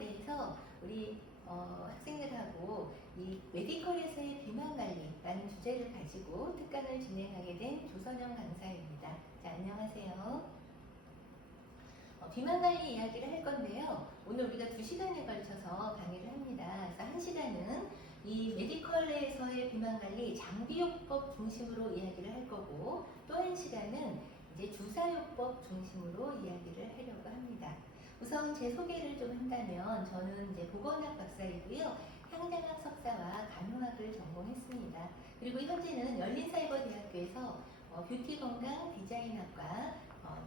대해서 우리 학생들하고 이 메디컬에서의 비만 관리라는 주제를 가지고 특강을 진행하게 된 조선영 강사입니다. 자, 안녕하세요. 비만 관리 이야기를 할 건데요. 오늘 우리가 2시간에 걸쳐서 강의를 합니다. 그래서 1시간은 이 메디컬에서의 비만 관리 장비요법 중심으로 이야기를 할 거고, 또 1시간은 이제 주사요법 중심으로 이야기를 하려고 합니다. 우선 제 소개를 좀 한다면, 저는 이제 보건학 박사이고요. 향장학 석사와 간호학을 전공했습니다. 그리고 현재는 열린사이버대학교에서 뷰티 건강 디자인학과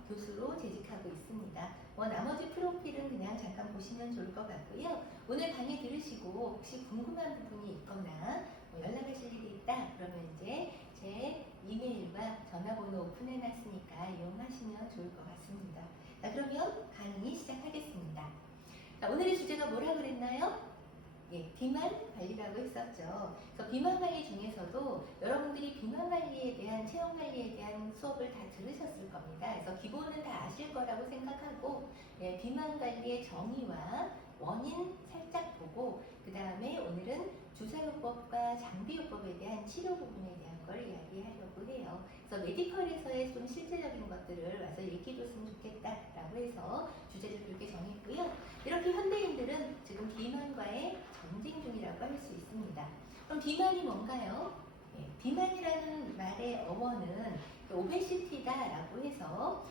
교수로 재직하고 있습니다. 나머지 프로필은 그냥 잠깐 보시면 좋을 것 같고요. 오늘 강의 들으시고 혹시 궁금한 부분이 있거나 연락하실 일이 있다 그러면 이제 제 이메일과 전화번호 오픈해놨으니까 이용하시면 좋을 것 같습니다. 자, 그러면 강의 시작하겠습니다. 자, 오늘의 주제가 뭐라 그랬나요? 예, 비만 관리라고 했었죠. 그래서 비만 관리 중에서도 여러분들이 비만 관리에 대한, 체형 관리에 대한 수업을 다 들으셨을 겁니다. 그래서 기본은 다 아실 거라고 생각하고, 예, 비만 관리의 정의와 원인 살짝 보고, 그 다음에 오늘은 주사요법과 장비요법에 대한 치료 부분에 대한 걸 이야기하려고 해요. 그래서 메디컬에서의 좀 실질적인 것들을 와서 얘기해줬으면 좋겠다라고 해서 주제를 그렇게 정했고요. 이렇게 현대인들은 지금 비만과의 전쟁 중이라고 할 수 있습니다. 그럼 비만이 뭔가요? 예, 비만이라는 말의 어원은 오베시티다라고 해서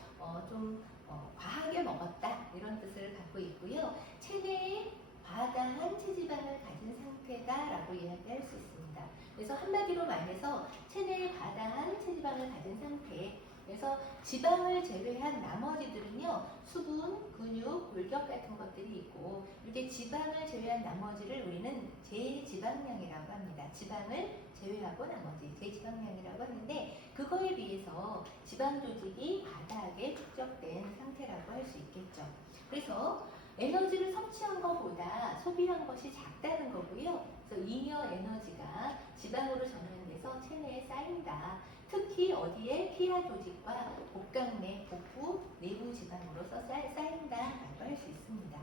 과하게 먹었다 이런 뜻을 갖고 있고요. 체내에 과다한 체지방을 가진 상태다라고 이야기할 수 있습니다. 그래서 한마디로 말해서 체내에 과다한 체지방을 가진 상태, 그래서 지방을 제외한 나머지들은요, 수분, 근육, 골격 같은 것들이 있고, 이렇게 지방을 제외한 나머지를 우리는 제지방량이라고 합니다. 지방을 제외하고 나머지 제지방량이라고 하는데, 그거에 비해서 지방 조직이 과다하게 축적된 상태라고 할 수 있겠죠. 그래서 에너지를 섭취한 것보다 소비한 것이 작다는 거고요. 그래서 잉여 에너지가 지방으로 전환돼서 체내에 쌓인다. 특히 어디에 피하 조직과 복강내, 복부, 내부 지방으로서 쌓인다라고 할 수 있습니다.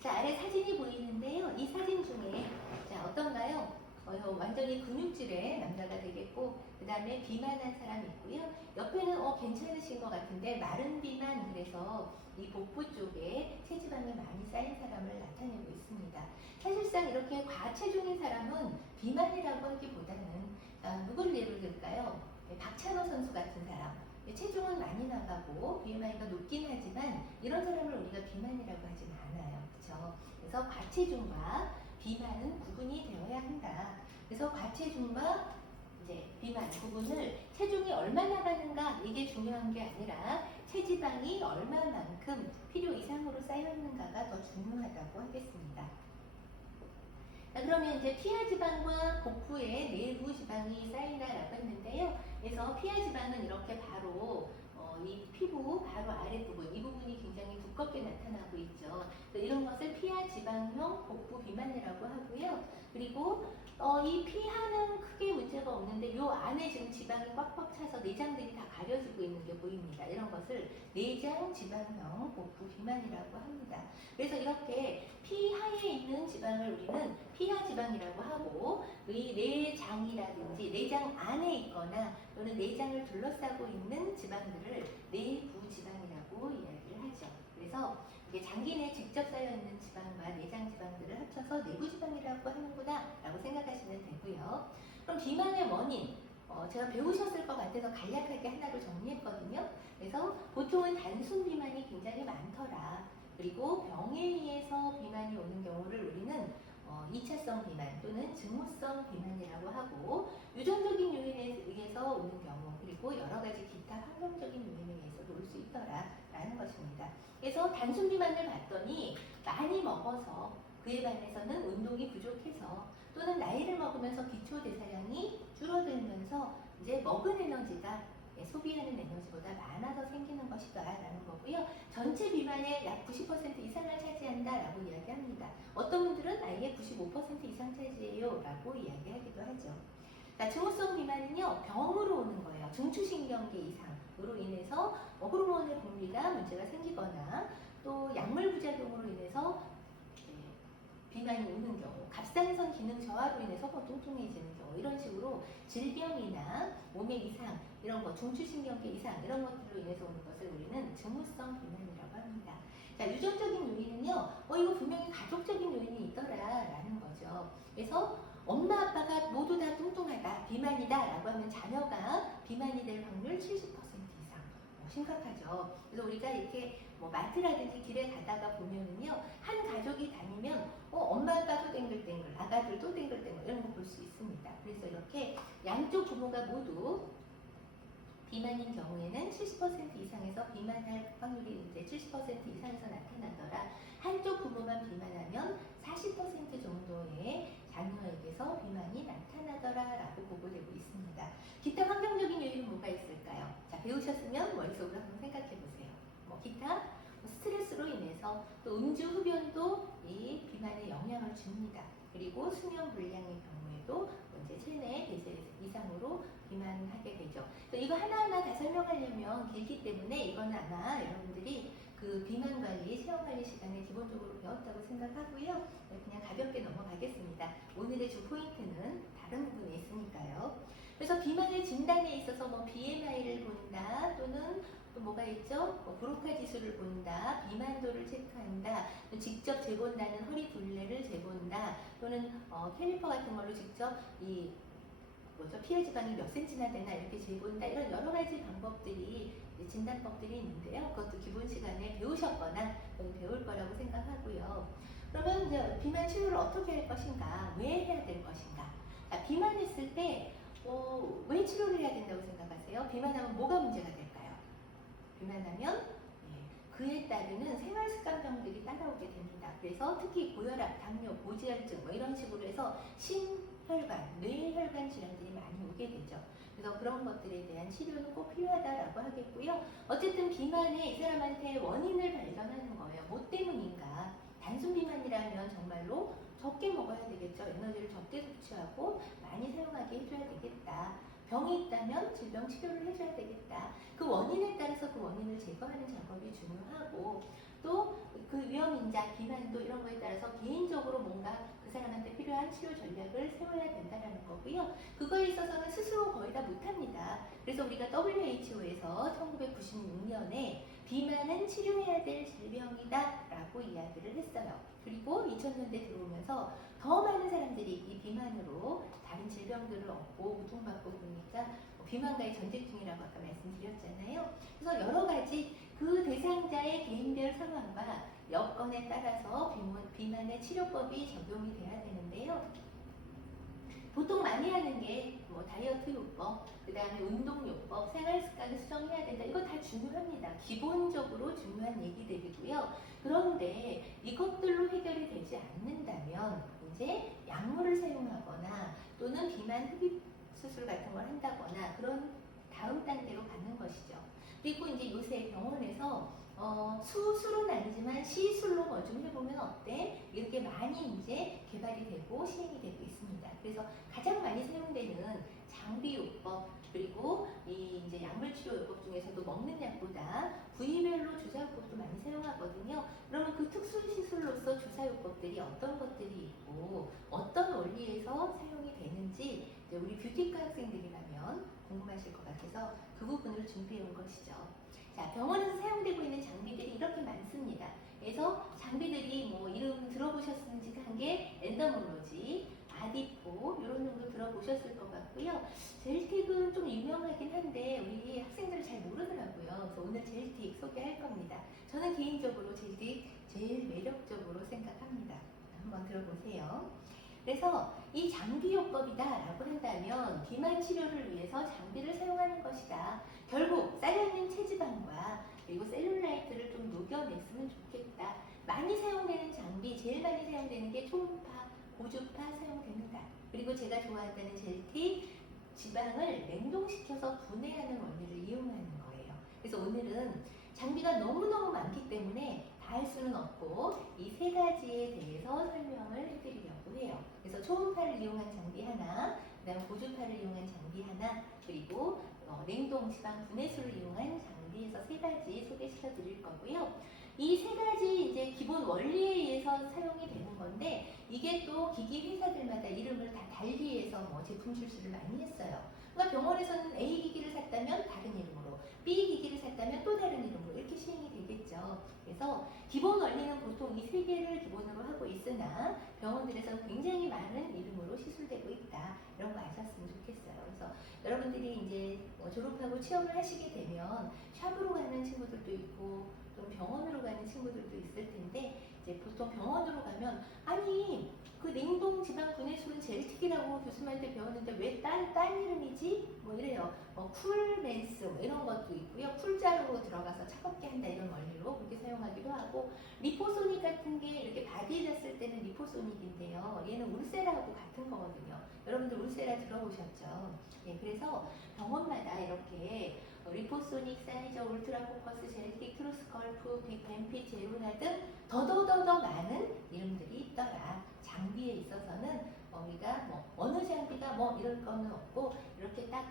자, 아래 사진이 보이는데요. 이 사진 중에 자, 어떤가요? 완전히 근육질의 남자가 되겠고, 그 다음에 비만한 사람이 있고요. 옆에는 괜찮으신 것 같은데 마른 비만, 그래서 이 복부 쪽에 체지방이 많이 쌓인 사람을 나타내고 있습니다. 사실상 이렇게 과체중인 사람은 비만이라고 하기보다는 누구를 예를 들까요? 박찬호 선수 같은 사람. 체중은 많이 나가고 BMI가 높긴 하지만 이런 사람을 우리가 비만이라고 하지는 않아요. 그렇죠? 그래서 과체중과 비만은 구분이 되어야 한다. 그래서 과체중과 이제 비만 구분을, 체중이 얼마나 가는가 이게 중요한 게 아니라 체지방이 얼마만큼 필요 이상으로 쌓여있는가가 더 중요하다고 하겠습니다. 자, 그러면 이제 피하지방과 복부에 내부 지방이 쌓인다라고 했는데요. 그래서 피하지방은 이렇게 바로 이 피부 바로 아랫부분, 이 부분이 굉장히 두껍게 나타나고 있죠. 이런 것을 피하지방형 복부 비만이라고 하고요. 그리고 이 피하는 크게 문제가 없는데 요 안에 지금 지방이 꽉꽉 차서 내장들이 다 가려지고 있는 게 보입니다. 이런 것을 내장 지방형 복부 비만이라고 합니다. 그래서 이렇게 피하에 있는 지방을 우리는 피하 지방이라고 하고, 이 내장이라든지 내장 안에 있거나 또는 내장을 둘러싸고 있는 지방들을 내부 지방이라고 이야기를 하죠. 그래서 이게 장기 내에 직접 쌓여있는 지방과 내장 지방들을 합쳐서 내부 지방이라고 하는구나 라고 생각하시면 되고요. 그럼 비만의 원인, 제가 배우셨을 것 같아서 간략하게 하나로 정리했거든요. 그래서 보통은 단순 비만이 굉장히 많더라. 그리고 병에 의해서 비만이 오는 경우를 우리는 2차성 비만 또는 증후성 비만이라고 하고, 유전적인 요인에 의해서 오는 경우, 그리고 여러 가지 기타 환경적인 요인에 의해서도 올 수 있더라라는 것입니다. 그래서 단순 비만을 봤더니 많이 먹어서, 그에 반해서는 운동이 부족해서, 또는 나이를 먹으면서 기초 대사량이 줄어들면서 이제 먹은 에너지가 소비하는 에너지보다 많아서 생기는 것이다 라는 거고요. 전체 비만의 약 90% 이상을 차지한다 라고 이야기합니다. 어떤 분들은 아예 95% 이상 차지해요 라고 이야기하기도 하죠. 증후성 비만은요, 병으로 오는 거예요. 중추신경계 이상으로 인해서 호르몬의 분비가 문제가 생기거나 또 약물 부작용으로 인해서 비만이 오는 경우, 갑상선 기능 저하로 인해서 뚱뚱해지는 경우, 이런 식으로 질병이나 몸의 이상, 이런 거, 중추신경계 이상, 이런 것들로 인해서 오는 것을 우리는 증후성 비만이라고 합니다. 자, 유전적인 요인은요, 이거 분명히 가족적인 요인이 있더라라는 거죠. 그래서 엄마 아빠가 모두 다 뚱뚱하다, 비만이다 라고 하면 자녀가 비만이 될 확률 70% 이상. 심각하죠. 그래서 우리가 이렇게 뭐 마트라든지 길에 가다가 보면은요, 한 가족이 다니면 엄마 아빠도 땡글땡글, 아가들도 땡글땡글 이런 거 볼 수 있습니다. 그래서 이렇게 양쪽 부모가 모두 비만인 경우에는 70% 이상에서 비만할 확률이 이제 70% 이상에서 나타나더라. 한쪽 부모만 비만하면 40% 정도의 자녀에게서 비만이 나타나더라라고 보고되고 있습니다. 기타 환경적인 요인은 뭐가 있을까요? 자, 배우셨으면 머릿속으로 한번 생각해 보세요. 기타 스트레스로 인해서 또 음주 흡연도 이 비만에 영향을 줍니다. 그리고 수면 불량의 경우에도 이제 체내 대세 이상으로 비만하게 되죠. 이거 하나하나 다 설명하려면 길기 때문에 이거는 아마 여러분들이 그 비만 관리, 체형 관리 시간에 기본적으로 배웠다고 생각하고요. 그냥 가볍게 넘어가겠습니다. 오늘의 주 포인트는 다른 부분에 있으니까요. 그래서 비만의 진단에 있어서 뭐 BMI를 본다, 또는 또 뭐가 있죠? 브로카 지수를 본다, 비만도를 체크한다, 직접 재본다는 허리 둘레를 재본다, 또는 캘리퍼 같은 걸로 직접 이 피하 지방이 몇 센치나 되나 이렇게 재본다, 이런 여러 가지 방법들이, 진단법들이 있는데요. 그것도 기본 시간에 배우셨거나 배울 거라고 생각하고요. 그러면 이제 비만 치료를 어떻게 할 것인가, 왜 해야 될 것인가? 자, 비만했을 때 왜 치료를 해야 된다고 생각하세요? 비만하면 뭐가 문제가 될까요? 비만하면 그에 따르는 생활습관병들이 따라오게 됩니다. 그래서 특히 고혈압, 당뇨, 고지혈증 이런 식으로 해서 심혈관, 뇌혈관 질환들이 많이 오게 되죠. 그래서 그런 것들에 대한 치료는 꼭 필요하다라고 하겠고요. 어쨌든 비만에 이 사람한테 원인을 발견하는 거예요. 뭐 때문인가? 단순 비만이라면 정말로 적게 먹어야 되겠죠. 에너지를 적게 섭취하고 많이 사용하게 해줘야 되겠다. 병이 있다면 질병 치료를 해줘야 되겠다. 그 원인에 따라서 그 원인을 제거하는 작업이 중요하고, 또 그 위험인자, 비만도 이런 거에 따라서 개인적으로 뭔가 그 사람한테 필요한 치료 전략을 세워야 된다는 거고요. 그거에 있어서는 스스로 거의 다 못합니다. 그래서 우리가 WHO에서 1996년에 비만은 치료해야 될 질병이다 라고 이야기를 했어요. 그리고 2000년대 들어오면서 더 많은 사람들이 이 비만으로 다른 질병들을 얻고 고통받고 그러니까 비만과의 전쟁 중이라고 아까 말씀드렸잖아요. 그래서 여러 가지 그 대상자의 개인별 상황과 여건에 따라서 비만의 치료법이 적용이 돼야 되는데요. 보통 많이 하는 게 다이어트 요법, 그 다음에 운동 요법, 생활습관을 수정해야 된다. 이거 다 중요합니다. 기본적으로 중요한 얘기들이고요. 그런데 이것들로 해결이 되지 않는다면 이제 약물을 사용하거나 또는 비만 흡입 수술 같은 걸 한다거나 그런 다음 단계로 가는 것이죠. 그리고 이제 요새 병원에서 수술은 아니지만 시술로 뭐 좀 해보면 어때? 이렇게 많이 이제 개발이 되고 시행이 되고 있습니다. 그래서 가장 많이 사용되는 장비요법, 그리고 이 이제 약물치료요법 중에서도 먹는 약보다 부위별로 주사요법도 많이 사용하거든요. 그러면 그 특수 시술로서 주사요법들이 어떤 것들이 있고 어떤 원리에서 사용이 되는지 이제 우리 뷰티과 학생들이라면 궁금하실 것 같아서 그 부분을 준비해 온 것이죠. 자, 병원에서 사용되고 있는 장비들이 이렇게 많습니다. 그래서 장비들이 뭐 이름 들어보셨는지 한 게 엔더몰로지, 아디포 이런 정도 들어보셨을 것 같고요. 젤틱은 좀 유명하긴 한데 우리 학생들은 잘 모르더라고요. 그래서 오늘 젤틱 소개할 겁니다. 저는 개인적으로 젤틱 제일 매력적으로 생각합니다. 한번 들어보세요. 그래서 이 장비요법이다라고 한다면 비만 치료를 위해서 장비를 사용하는 것이다. 결국 쌓여있는 체지방과 그리고 셀룰라이트를 좀 녹여냈으면 좋겠다. 많이 사용되는 장비, 제일 많이 사용되는 게 초음파, 고주파 사용됩니다. 그리고 제가 좋아한다는 젤틱, 지방을 냉동시켜서 분해하는 원리를 이용하는 거예요. 그래서 오늘은 장비가 너무너무 많기 때문에 다 할 수는 없고 이 세 가지에 대해서 설명을 해드리려고 해요. 그래서 초음파를 이용한 장비 하나, 그 다음 고주파를 이용한 장비 하나, 그리고 냉동 지방 분해술을 이용한 장비에서 세 가지 소개시켜 드릴 거고요. 이 세 가지 이제 기본 원리에 의해서 사용이 되는 건데 이게 또 기기 회사들마다 이름을 다 달리해서 뭐 제품 출시를 많이 했어요. 그러니까 병원에서는 A 기기를 샀다면 다른 이름으로, B 기기를 샀다면 또 다른 이름으로 이렇게 시행이 되겠죠. 그래서 기본 원리는 보통 이 세 개를 기본으로 하고 있으나 병원들에서는 굉장히 많은 이름으로 시술되고 있다. 이런 거 아셨으면 좋겠어요. 그래서 여러분들이 이제 졸업하고 취업을 하시게 되면 샵으로 가는 친구들도 있고 좀 병원으로 가는 친구들도 있을 텐데 이제 보통 병원으로 가면 아니 그 냉동 지방 분해술은 젤틱이라고 교수님한테 배웠는데 왜 딴 이름이지? 뭐 이래요. 쿨맨스 뭐 이런 것도 있고요. 쿨자로 들어가서 차갑게 한다 이런 원리로 그렇게 사용하기도 하고 리포소닉 같은 게 이렇게 바디에 댔을 때는 리포소닉인데요. 얘는 울세라하고 같은 거거든요. 여러분들 울세라 들어보셨죠? 네, 그래서 병원마다 이렇게 리포소닉, 사이저, 울트라포커스, 젤틱, 트루스컬프, 빅뱀피, 제로나 등 더더더더 많은 이름들이 있더라. 장비에 있어서는 우리가 뭐 어느 장비가 뭐 이럴 거는 없고 이렇게 딱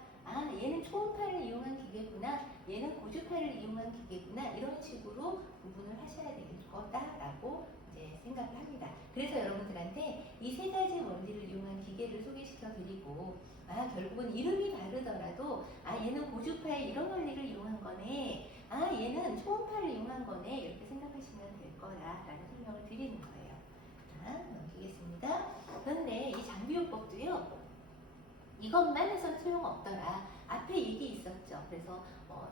얘는 초음파를 이용한 기계구나, 얘는 고주파를 이용한 기계구나 이런 식으로 구분을 하셔야 될 거다라고 이제 생각을 합니다. 그래서 여러분들한테 이 세 가지 원리를 이용한 기계를 소개시켜 드리고 결국은 이름이 다르더라도 얘는 고주파의 이런 원리를 이용한 거네, 얘는 초음파를 이용한 거네 이렇게 생각하시면 될 거라라는 설명을 드리는 거예요. 넘기겠습니다. 그런데 이 장비요법도요 이것만 해서 소용없더라. 앞에 얘기 있었죠. 그래서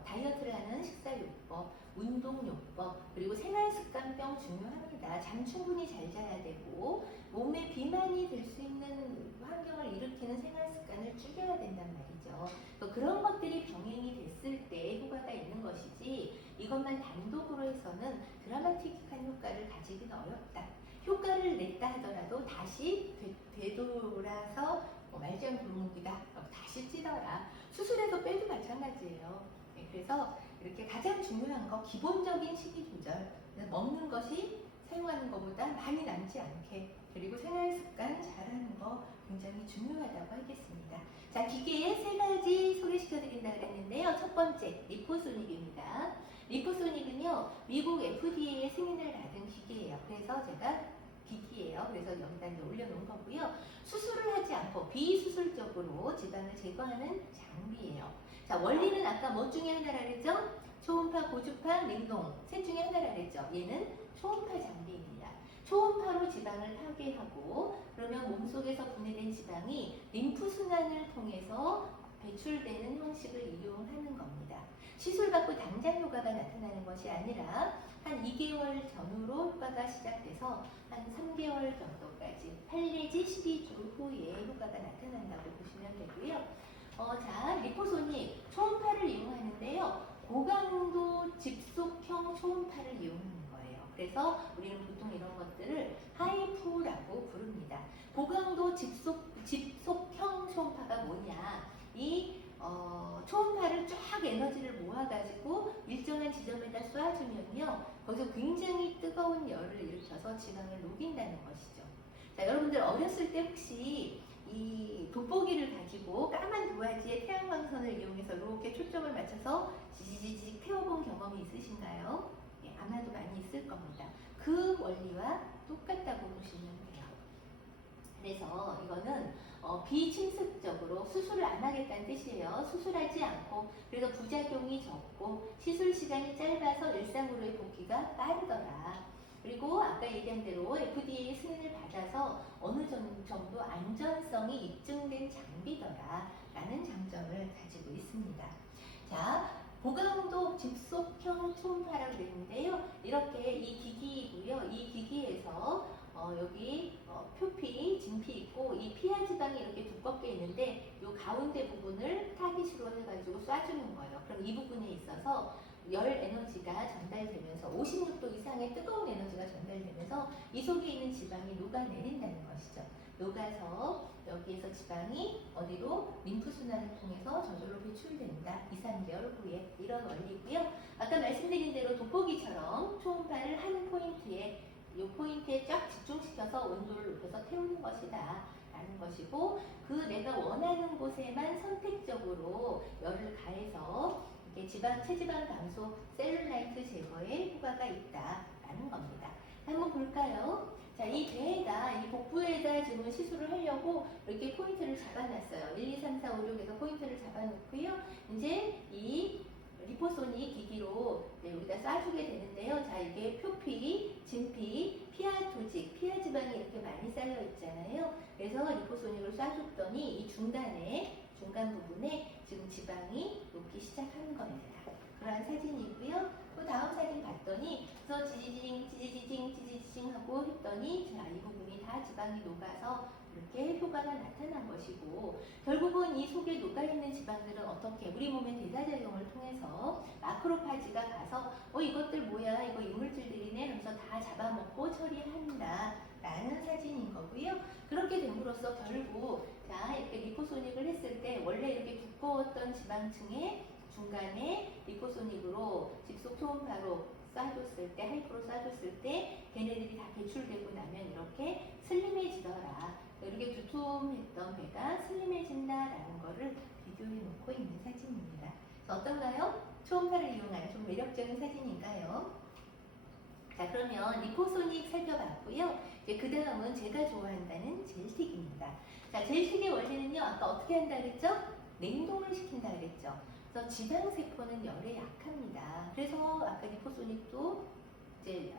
다이어트를 하는 식사요법, 운동요법, 그리고 생활습관병 중요합니다. 잠 충분히 잘 자야 되고 몸에 비만이 될 수 있는 환경을 일으키는 생활습관을 줄여야 된단 말이죠. 그런 것들이 병행이 됐을 때 효과가 있는 것이지 이것만 단독으로 해서는 드라마틱한 효과를 가지기는 어렵다. 효과를 냈다 하더라도 다시 되돌아서 말짱 골목이다. 다시 찌더라. 수술해서 빼도 마찬가지예요. 네, 그래서 이렇게 가장 중요한 거 기본적인 식이 조절. 먹는 것이 사용하는 것보다 많이 남지 않게, 그리고 생활 습관 잘하는 거 굉장히 중요하다고 하겠습니다. 자, 기계에 세 가지 소개시켜 드린다 그랬는데요. 첫 번째 리포소닉입니다. 리포소닉은요 미국 FDA의 승인을 받은 기계예요. 그래서 제가 기기예요. 그래서 여기다 이제 올려놓은 거고요. 수술을 하지 않고 비수술적으로 지방을 제거하는 장비예요. 자, 원리는 아까 뭐 중에 하나라 그랬죠? 초음파, 고주파, 냉동 셋 중에 하나라 그랬죠? 얘는 초음파 장비입니다. 초음파로 지방을 파괴하고 그러면 몸속에서 분해된 지방이 림프 순환을 통해서 배출되는 형식을 이용하는 겁니다. 시술받고 당장 효과가 나타나는 것이 아니라 한 2개월 전후로 효과가 시작돼서 한 3개월 정도까지 8 내지 12주 후에 효과가 나타난다고 보시면 되고요. 자, 리포소닉 초음파를 이용하는데요. 고강도 집속형 초음파를 이용하는 거예요. 그래서 우리는 보통 이런 것들을 하이프라고 부릅니다. 고강도 집속형 초음파가 뭐냐? 이 초음파를 쫙 에너지를 모아가지고 일정한 지점에다 쏴주면요. 거기서 굉장히 뜨거운 열을 일으켜서 지방을 녹인다는 것이죠. 자, 여러분들 어렸을 때 혹시 이 돋보기를 가지고 까만 도화지에 태양광선을 이용해서 이렇게 초점을 맞춰서 지지직 태워본 경험이 있으신가요? 예, 아마도 많이 있을 겁니다. 그 원리와 똑같다고 보시면 돼요. 그래서 이거는 비침습적으로 수술을 안 하겠다는 뜻이에요. 수술하지 않고 그래서 부작용이 적고 시술 시간이 짧아서 일상으로의 복귀가 빠르더라. 그리고 아까 얘기한 대로 FDA 승인을 받아서 어느 정도 안전성이 입증된 장비더라 라는 장점을 가지고 있습니다. 자, 고강도 집속형 초음파라고 되는데요. 이렇게 이 기기이고요. 이 기기에서 여기 표피, 진피 있고 이 피하 지방이 이렇게 두껍게 있는데 이 가운데 부분을 타깃으로 해가지고 쏴주는 거예요. 그럼 이 부분에 있어서 열 에너지가 전달되면서 56도 이상의 뜨거운 에너지가 전달되면서 이 속에 있는 지방이 녹아내린다는 것이죠. 녹아서 여기에서 지방이 어디로 림프순환을 통해서 저절로 배출된다. 2, 3개월 후에 이런 원리고요. 아까 말씀드린 대로 돋보기처럼 초음파를 한 포인트에 이 포인트에 쫙 집중시켜서 온도를 높여서 태우는 것이다 라는 것이고 그 내가 원하는 곳에만 선택적으로 열을 가해서 이렇게 체지방 감소, 셀룰라이트 제거에 효과가 있다 라는 겁니다. 한번 볼까요? 자, 이 배에다, 이 복부에다 지금 시술을 하려고 이렇게 포인트를 잡아놨어요. 1, 2, 3, 4, 5, 6에서 포인트를 잡아놓고요. 이제 이 리포소닉 기기로 우리가 쏴주게 되는데요. 자, 이게 표피, 진피, 피하 조직, 피하 지방이 이렇게 많이 쌓여 있잖아요. 그래서 리포소닉을 쏴줬더니 이 중간 부분에 지금 지방이 녹기 시작하는 겁니다. 그러한 사진이고요. 또 다음 사진 봤더니 그래서 지지징 하고 했더니 자, 이 부분이 다 지방이 녹아서 이렇게 효과가 나타난 것이고, 결국은 이 속에 녹아있는 지방들은 어떻게 우리 몸의 대사작용을 통해서 마크로파지가 가서 이것들 뭐야, 이거 이물질들이네 하면서 다 잡아먹고 처리한다 라는 사진인 거고요. 그렇게 됨으로써 결국 자, 이렇게 리포소닉을 했을 때 원래 이렇게 두꺼웠던 지방층에 중간에 리포소닉으로 직속 초음파로 쏴줬을 때, 하이프로 쏴줬을 때 걔네들이 다 배출되고 나면 이렇게 슬림해지더라. 이렇게 두툼했던 배가 슬림해진다라는 거를 비교해 놓고 있는 사진입니다. 어떤가요? 초음파를 이용한 좀 매력적인 사진인가요? 자, 그러면 리포소닉 살펴봤고요. 이제 그 다음은 제가 좋아한다는 젤틱입니다. 자, 젤틱의 원리는요, 아까 어떻게 한다 그랬죠? 냉동을 시킨다 그랬죠. 그래서 지방세포는 열에 약합니다. 그래서 아까 리포소닉도 이제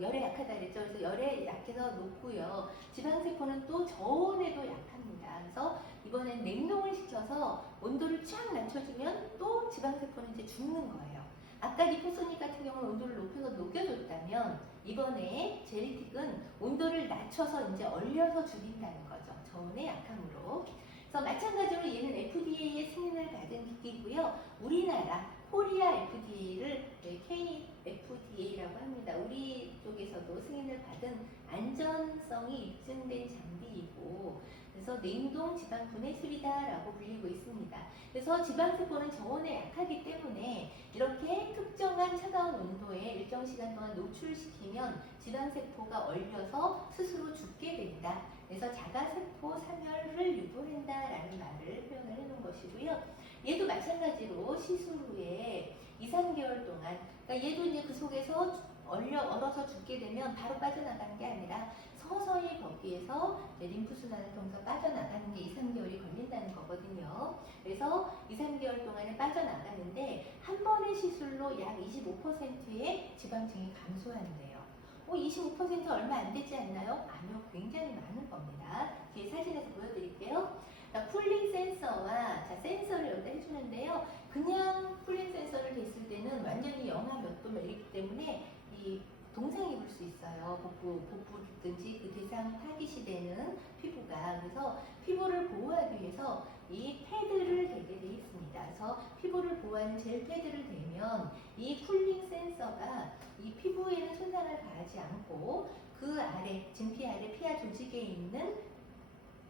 열에 약하다 그랬죠. 그래서 열에 약해서 녹고요. 지방세포는 또 저온에도 약합니다. 그래서 이번엔 냉동을 시켜서 온도를 쫙 낮춰주면 또 지방세포는 이제 죽는 거예요. 아까 리포소닉 같은 경우는 온도를 높여서 녹여줬다면 이번에 젤틱은 온도를 낮춰서 이제 얼려서 죽인다는 거죠. 저온의 약함으로. 그래서 마찬가지로 얘는 FDA의 승인을 받은 기기고요. 우리나라 코리아 FDA를 KFDA라고 합니다. 우리 쪽에서도 승인을 받은 안전성이 입증된 장비이고, 그래서 냉동 지방 분해술이다라고 불리고 있습니다. 그래서 지방세포는 저온에 약하기 때문에 이렇게 특정한 차가운 온도에 일정 시간 동안 노출시키면 지방세포가 얼려서 스스로 죽게 된다. 그래서 자가세포 사멸을 유도한다라는 말을 표현을 해놓은 것이고요. 얘도 마찬가지로 시술 후에 2, 3개월 동안, 그러니까 얘도 이제 그 속에서 얼어서 죽게 되면 바로 빠져나가는 게 아니라 서서히 거기에서 림프순환을 통해서 빠져나가는 게 2, 3개월이 걸린다는 거거든요. 그래서 2, 3개월 동안에 빠져나가는데 한 번의 시술로 약 25%의 지방층이 감소한대요. 25% 얼마 안 되지 않나요? 아니요, 굉장히 많은 겁니다. 뒤에 사진에서 보여드릴게요. 자, 쿨링 센서와 센서를 여기다 해주는데요. 그냥 쿨링 센서를 댔을 때는 완전히 영하 몇 도 이기 때문에 이 동상 입을 수 있어요. 복부든지 그 대상 파기시되는 피부가. 그래서 피부를 보호하기 위해서 이 패드를 대게 되어 있습니다. 그래서 피부를 보호하는 젤 패드를 대면 이 쿨링 센서가 이 피부에는 손상을 가하지 않고 그 아래, 진피 아래 피하 조직에 있는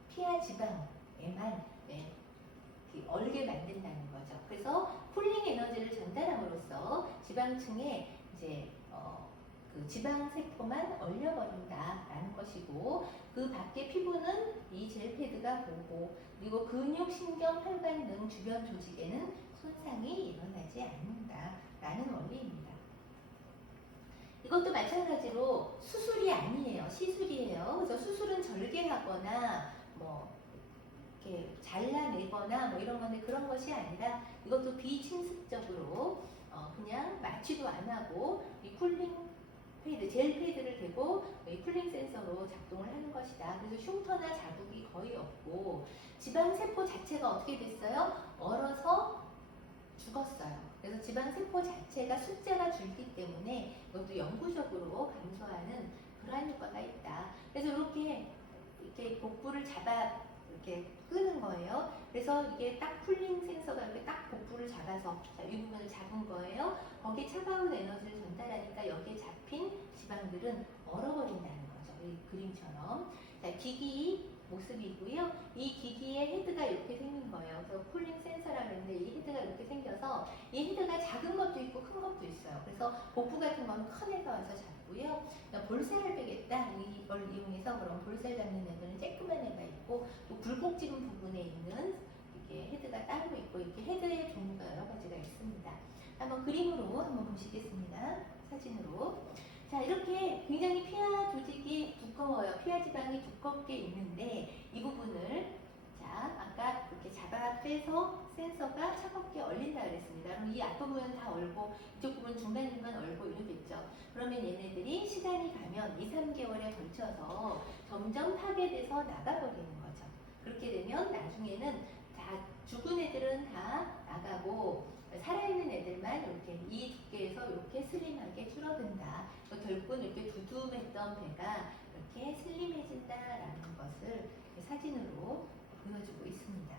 피하 지방에만 얼게 만든다는 거죠. 그래서 쿨링 에너지를 전달함으로써 지방층에 이제 그 지방 세포만 얼려버린다라는 것이고, 그 밖에 피부는 이 젤 패드가 보고, 그리고 근육, 신경, 혈관 등 주변 조직에는 손상이 일어나지 않는다라는 원리입니다. 이것도 마찬가지로 수술이 아니에요. 시술이에요. 그래서 수술은 절개하거나 이렇게 잘라내거나 이런 건데 그런 것이 아니라 이것도 비침습적으로 그냥 마취도 안 하고 이 쿨링 패드, 젤 패드를 대고 이 쿨링 센서로 작동을 하는 것이다. 그래서 흉터나 자국이 거의 없고, 지방세포 자체가 어떻게 됐어요? 얼어서 죽었어요. 그래서 지방세포 자체가 숫자가 줄기 때문에 이것도 영구적으로 감소하는 그러한 효과가 있다. 그래서 이렇게 복부를 잡아 이렇게 끄는 거예요. 그래서 이게 딱 쿨링 센서가 이렇게 딱 복부를 잡아서 이 부분을 잡은 거예요. 거기에 차가운 에너지를 전달하니까 여기에 잡힌 지방들은 얼어버린다는 거죠. 이 그림처럼. 자, 기기 모습이고요. 이 기기의 헤드가 이렇게 생긴 거예요. 그래서 쿨링 센서라고 했는데 이 헤드가 이렇게 생겨서 이 헤드가 작은 것도 있고 큰 것도 있어요. 그래서 복부 같은 건 큰 애가 와서 잡고요. 볼살을 빼겠다, 이걸 이용해서 그럼 볼살 잡는 애들은 쬐끄만 애가 있고, 또 굴곡진 부분에 있는 이게 헤드가 따로 있고, 이렇게 헤드의 종류가 여러 가지가 있습니다. 한번 그림으로 한번 보시겠습니다. 사진으로. 자, 이렇게 굉장히 피하 조직이 두꺼워요. 피하 지방이 두껍게 있는데 이 부분을 자, 아까 이렇게 잡아 빼서 센서가 차갑게 얼린다 그랬습니다. 그럼 이 앞부분은 다 얼고 이쪽 부분 중간중간 얼고 이러겠죠. 그러면 얘네들이 시간이 가면 2, 3개월에 걸쳐서 점점 파괴돼서 나가버리는 거죠. 그렇게 되면 나중에는 다 죽은 애들은 다 나가고 살아있는 애들만 이렇게 이 두께에서 이렇게 슬림하게 줄어든다. 결국은 이렇게 두툼했던 배가 이렇게 슬림해진다라는 것을 사진으로 보여주고 있습니다.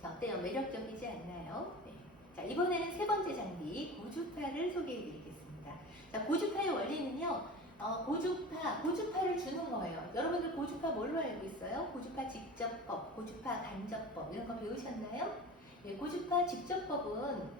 자, 어때요? 매력적이지 않나요? 네. 자, 이번에는 세 번째 장비 고주파를 소개해 드리겠습니다. 자, 고주파의 원리는요. 고주파를 주는 거예요. 여러분들 고주파 뭘로 알고 있어요? 고주파 직접법, 고주파 간접법 이런 거 배우셨나요? 예, 고주파 직접법은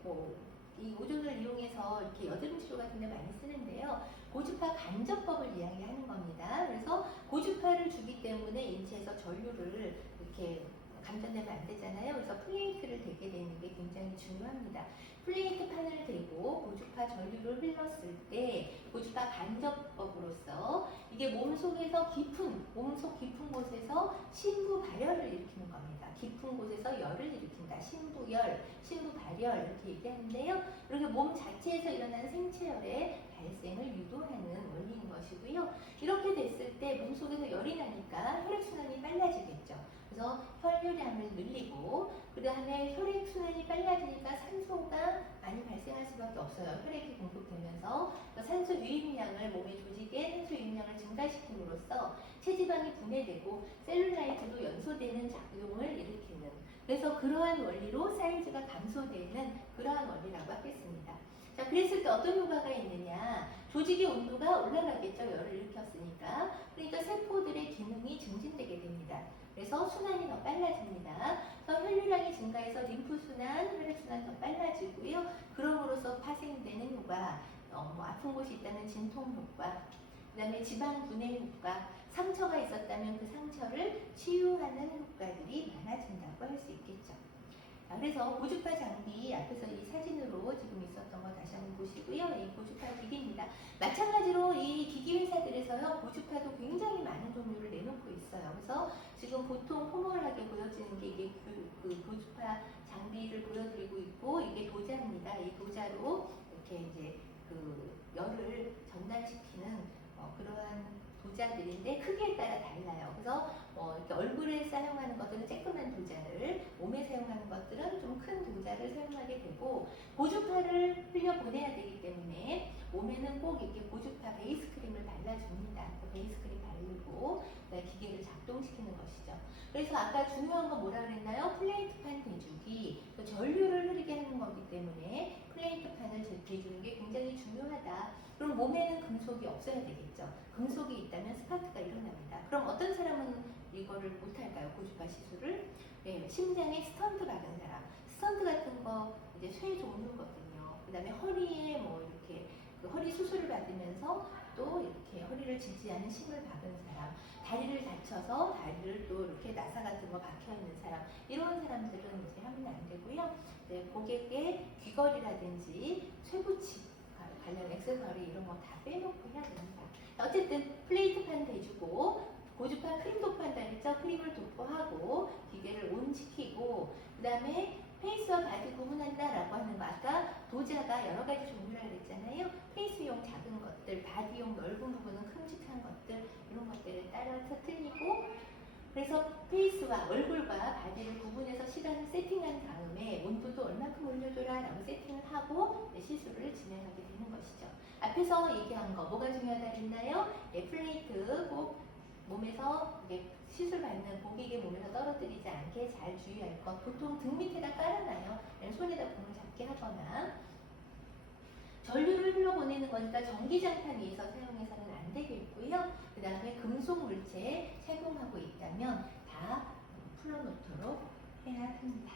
이 오존을 이용해서 이렇게 여드름 치료 같은 데 많이 쓰는데요. 고주파 간접법을 이야기하는 겁니다. 그래서 고주파를 주기 때문에 인체에서 전류를 이렇게 감전되면 안 되잖아요. 그래서 플레이트를 대게 되는 게 굉장히 중요합니다. 플레이트 판을 대고 고주파 전류를 흘렀을 때 고주파 간접법으로서 이게 몸속에서 몸속 깊은 곳에서 신부 발열을 일으키는 겁니다. 깊은 곳에서 열을 일으킨다. 신부열, 신부발열 이렇게 얘기하는데요. 이렇게 몸 자체에서 일어나는 생체열의 발생을 유도하는 원리인 것이고요. 이렇게 됐을 때 몸속에서 열이 나니까 혈액순환이 빨라지겠죠. 그래서 혈류량을 늘리고 그 다음에 혈액순환이 빨라지니까 산소가 많이 발생할 수밖에 없어요. 혈액이 공급되면서 산소 유입량을 몸의 조직에 산소 유입량을 증가시킴으로써 체지방이 분해되고 셀룰라이트도 연소되는 작용을 일으키는 그래서 그러한 원리로 사이즈가 감소되는 그러한 원리라고 하겠습니다. 자, 그랬을 때 어떤 효과가 있느냐? 조직의 온도가 올라가겠죠. 열을 일으켰으니까. 그러니까 세포들의 기능이 증진되게 됩니다. 그래서 순환이 더 빨라집니다. 그래서 혈류량이 증가해서 림프순환, 혈액순환 더 빨라지고요. 그럼으로써 파생되는 효과, 아픈 곳이 있다면 진통 효과, 그 다음에 지방 분해 효과, 상처가 있었다면 그 상처를 치유하는 효과들이 많아진다고 할 수 있겠죠. 자, 그래서 고주파 장비 앞에서 이 사진으로 지금 있었던 거 다시 한번 보시고요. 이 고주파 기기입니다. 마찬가지로 이 기기 회사들에서요 고주파도 굉장히 많은 종류를 내놓고 있어요. 그래서 지금 보통 포멀하게 보여지는 게 이게 그 고주파 장비를 보여드리고 있고 이게 도자입니다. 이 도자로 이렇게 이제 그 열을 전달시키는 그러한 도자들인데 크기에 따라 달라요. 그래서 이렇게 얼굴에 사용하는 것들은 쬐끄만 도자를, 몸에 사용하는 것들은 좀 큰 도자를 사용하게 되고 고주파를 흘려 보내야 되기 때문에 몸에는 꼭 이렇게 고주파 베이스 크림을 발라줍니다. 그 베이스 크림 바르고 기계를 작동시키는 것이죠. 그래서 아까 중요한 건 뭐라 그랬나요? 플레이트판 대주기, 전류를 흐르게 하는 거기 때문에 플레이트판을 대주는 게 굉장히 중요하다. 그럼 몸에는 금속이 없어야 되겠죠. 금속이 있다면 스파크가 일어납니다. 그럼 어떤 사람은 이거를 못할까요? 고주파 시술을? 네, 심장에 스턴트 박은 사람. 스턴트 같은 거 이제 쇠 종류거든요. 그 다음에 허리에 뭐 이렇게 그 허리 수술을 받으면서 또 이렇게 허리를 지지하는 심을 박은 사람. 다리를 다쳐서 다리를 또 이렇게 나사 같은 거 박혀 있는 사람. 이런 사람들은 이제 하면 안 되고요. 네, 고객의 귀걸이라든지 쇠붙이 관련 액세서리 이런 거 다 빼놓고 해야 됩니다. 어쨌든 플레이트판 대주고 고주파 크림 도포한다 했죠. 크림을 도포하고 기계를 온시키고 그 다음에 페이스와 바디 구분한다라고 하는 거 아까 도자가 여러 가지 종류라고 했잖아요. 페이스용 작은 것들, 바디용 넓은 부분은 큼직한 것들 이런 것들을 따라서 틀리고 그래서 페이스와 얼굴과 바디를 구분해서 시간을 세팅한 다음에 온도도 얼마큼 올려줘라 라고 세팅을 하고 시술을 진행하게 되는 것이죠. 앞에서 얘기한 거 뭐가 중요하다 했나요? 플레이트 꼭 몸에서 시술 받는 고객의 몸에서 떨어뜨리지 않게 잘 주의할 것. 보통 등 밑에다 깔아놔요. 손에다 공을 잡게 하거나 전류를 흘러보내는 거니까 전기장판 위에서 사용해서는 안 되겠고요. 그 다음에 금속 물체에 착용하고 있다면 다 풀어놓도록 해야 합니다.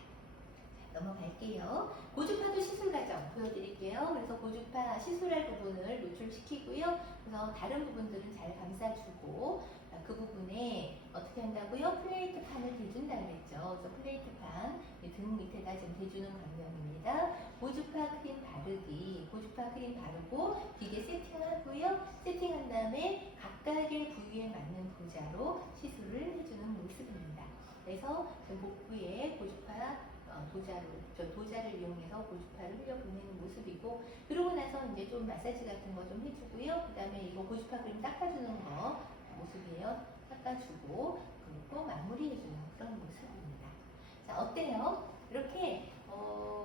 넘어갈게요. 고주파도 시술 과정 보여드릴게요. 거예요. 그래서 고주파 시술할 부분을 노출시키고요. 그래서 다른 부분들은 잘 감싸주고 그 부분에 어떻게 한다고요? 플레이트 판을 대준다 그랬죠. 그래서 플레이트 판 등 밑에다 지금 대주는 방면입니다. 고주파 크림 바르기, 고주파 크림 바르고 기계 세팅하고요. 세팅한 다음에 각각의 부위에 맞는 도자로 시술을 해주는 모습입니다. 그래서 복부에 고주파 도자를 이용해서 고주파를 흘려보내는 모습이고, 그러고 나서 이제 좀 마사지 같은 거 좀 해주고요. 그 다음에 이거 고주파 크림 닦아주는 거 모습이에요. 닦아주고 그리고 마무리해주는 그런 모습입니다. 자, 어때요? 이렇게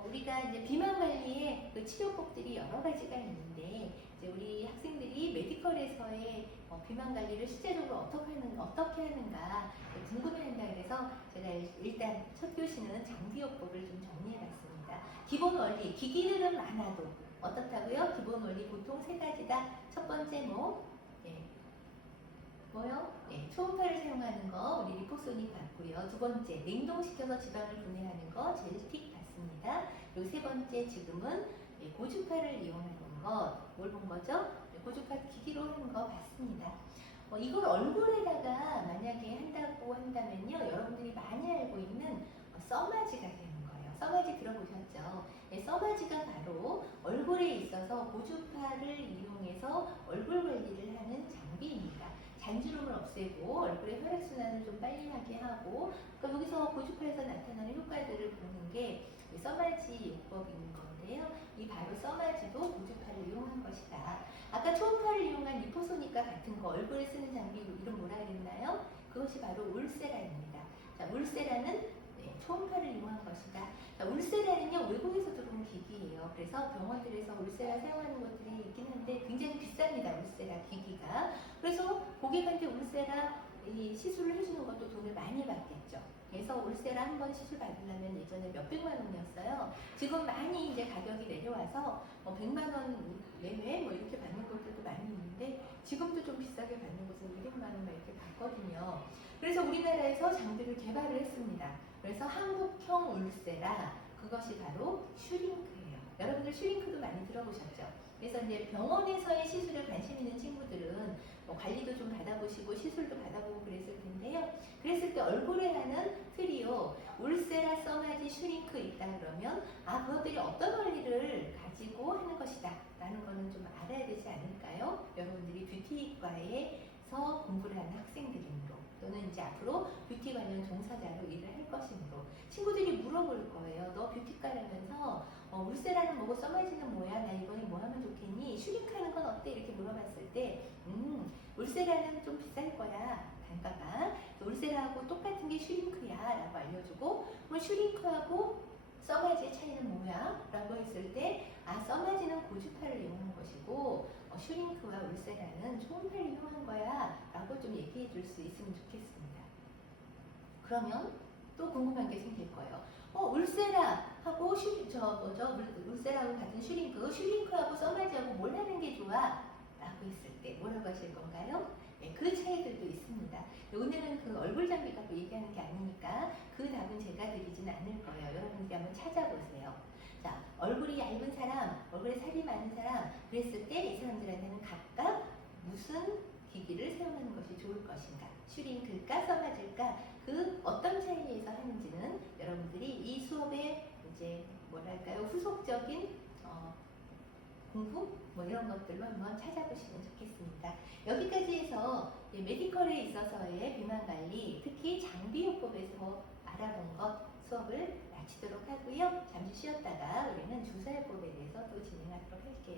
우리가 이제 비만 관리에 그 치료법들이 여러 가지가 있는데, 이제 우리 학생들이 메디컬에서의 비만 관리를 실제적으로 어떻게 하는가 궁금해한다 그래서 제가 일단 첫 교시는 장비요법을 좀 정리해봤습니다. 기본 원리, 기기들은 많아도 어떻다고요? 기본 원리 보통 세 가지다. 첫 번째 뭐요? 초음파를 사용하는 거 우리 리포소닉 봤고요. 두 번째 냉동시켜서 지방을 분해하는 거 젤틱 봤습니다. 그리고 세 번째 지금은 고주파를 이용하는 거, 뭘 본 거죠? 고주파 기기로 하는 거 봤습니다. 이걸 얼굴에다가 만약에 한다고 한다면요, 여러분들이 많이 알고 있는 써마지가 되는 거예요. 써마지 들어보셨죠? 써마지가 바로 얼굴에 있어서 고주파를 이용해서 얼굴 관리를 하는 장비입니다. 잔주름을 없애고 얼굴의 혈액순환을 좀 빨리 하게 하고, 그러니까 여기서 고주파에서 나타나는 효과들을 보는 게 써마지 요법인 건데요. 이 바로 써마지도 고주파를 이용한 것이다. 아까 초음파를 이용한 리포소니까 같은 거 얼굴에 쓰는 장비 이름 뭐라 그랬나요? 그것이 바로 울세라입니다. 자, 울세라는 초음파를 이용한 것이다. 자, 울세라는요, 외국에서 들어온 기기예요. 그래서 병원들에서 울세라 사용하는 것들이 있긴 한데 굉장히 비쌉니다. 울세라 기기가. 그래서 고객한테 울세라 시술을 해주는 것도 돈을 많이 받겠죠. 그래서 울세라 한 번 시술 받으려면 예전에 몇백만 원이었어요. 지금 많이 이제 가격이 내려와서 100만 원 내외 이렇게 받는 곳들도 많이 있는데, 지금도 좀 비싸게 받는 곳은 200만 원 이렇게 받거든요. 그래서 우리나라에서 장비를 개발을 했습니다. 그래서 한국형 울세라, 그것이 바로 슈링크예요. 여러분들 슈링크도 많이 들어보셨죠? 그래서 이제 병원에서의 시술에 관심 있는 친구들은 관리도 좀 받아보시고 시술도 받아보고 그랬을 텐데요. 그랬을 때 얼굴에 하는 트리오, 울세라, 써마지, 슈링크 있다 그러면 그것들이 어떤 원리를 가지고 하는 것이다 라는 거는 좀 알아야 되지 않을까요? 여러분들이 뷰티과에서 공부를 하는 학생들이므로, 또는 이제 앞으로 뷰티 관련 종사자로 일을 할 것이므로 친구들이 물어볼 거예요. 너 뷰티과라면서 울세라는 뭐고 써마지는 뭐야? 나 이번에 뭐 하면 좋겠니? 슈링크하는 건 어때? 이렇게 물어봤을 때 울세라는 좀 비쌀 거야, 단가가. 울세라하고 똑같은 게 슈링크야 라고 알려주고, 그럼 슈링크하고 써마지의 차이는 뭐야? 라고 했을 때 써마지는 고주파를 이용한 것이고 슈링크와 울세라는 초음파를 이용한 거야 라고 좀 얘기해 줄 수 있으면 좋겠습니다. 그러면 또 궁금한 게 생길 거예요. 울세라하고 울세라하고 같은 슈링크하고 써마지하고 뭘 하는 게 좋아? 라고 했을 때 뭐라고 하실 건가요? 그 차이들도 있습니다. 오늘은 그 얼굴 장비 갖고 얘기하는 게 아니니까 그 답은 제가 드리진 않을 거예요. 여러분들이 한번 찾아보세요. 자, 얼굴이 얇은 사람, 얼굴에 살이 많은 사람, 그랬을 때 이 사람들한테는 각각 무슨 기기를 사용하는 것이 좋을 것인가? 슈링크일까, 써마지일까? 그 어떤 차이에서 하는지는 여러분들이 이 수업의 이제 뭐랄까요, 후속적인 공부 이런 것들로 한번 찾아보시면 좋겠습니다. 여기까지 해서 메디컬에 있어서의 비만 관리, 특히 장비요법에서 알아본 것 수업을 마치도록 하고요. 잠시 쉬었다가 우리는 주사요법에 대해서 또 진행하도록 할게요.